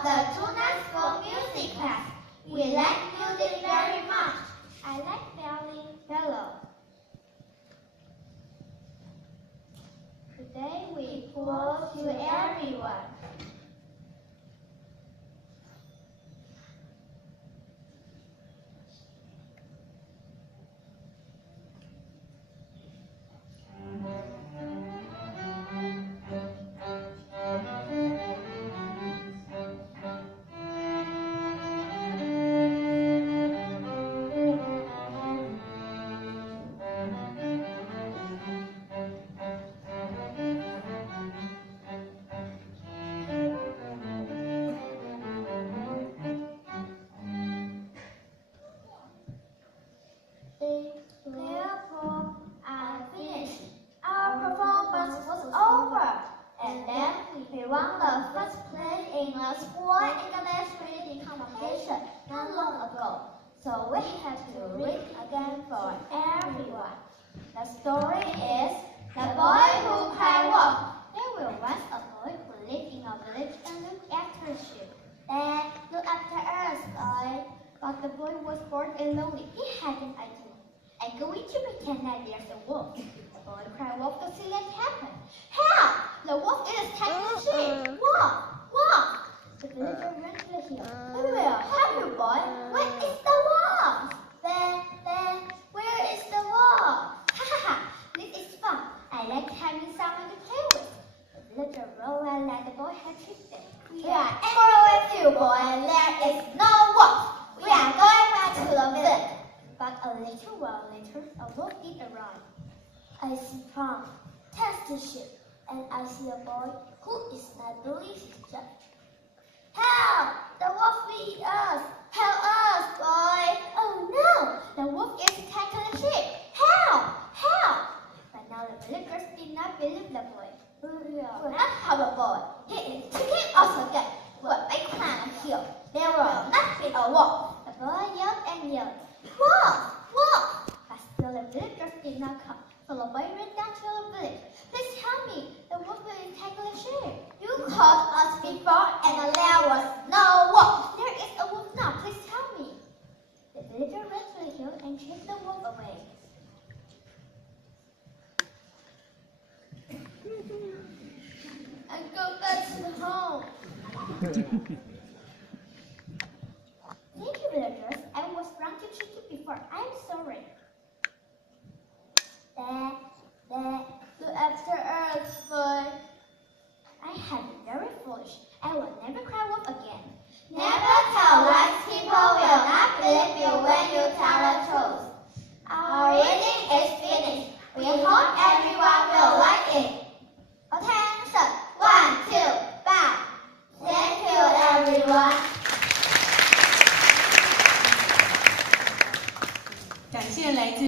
of the竹南School music class. We like music very much. I like playing cello. Today we pour to everyone. Therefore, I finished. Our performance was over, and then we won the first place in the school English reading competition not long ago. So we have to read again for everyone. The story is The Boy Who Cried Wolf. There was once a boy who lived in a village and looked after sheep. Dad, look after us, boy. But the boy was bored and lonely. He had an idea. I'm going to pretend that there's a wolf. The boy cried wolf to see what happened. Help! The wolf is attacking the sheep! Wolf! Wolf! The villager ran to the hill. We will help you, boy. Where is the wolf? There. Where is the wolf? Ha ha ha! This is fun. I like having someone to play with. The villager rolled and let the boy have treated. We are angry with you, boy. There is no wolf. We are going back to the village. But a little while later, a wolf did arrive. I see Tom, test the sheep, and I see a boy who is not doing his job. Help! The wolf will eat us! Help us, boy! Oh no! The wolf is attacking the sheep! Help! Help! But now the villagers did not believe the boy. We will not have a boy. He is taking us again. When we climb a hill, there will not be a wolf. The boy yelled and yelled. Wolf! Wolf! But still the villagers did not come. So the boy ran down to the village. Please tell me, the wolf will attack the sheep. You called us before and there was no wolf. There is a wolf now. Please tell me. The villager ran to the hill and chased the wolf away. And go back to home. Thank you, villagers. I was wrong to treat you before. I'm sorry. Dad, look after us, boy. I have been very foolish. I will never cry wolf again. Never tell lies. People will not believe you when you tell the truth. Our reading is finished. We hope everyone will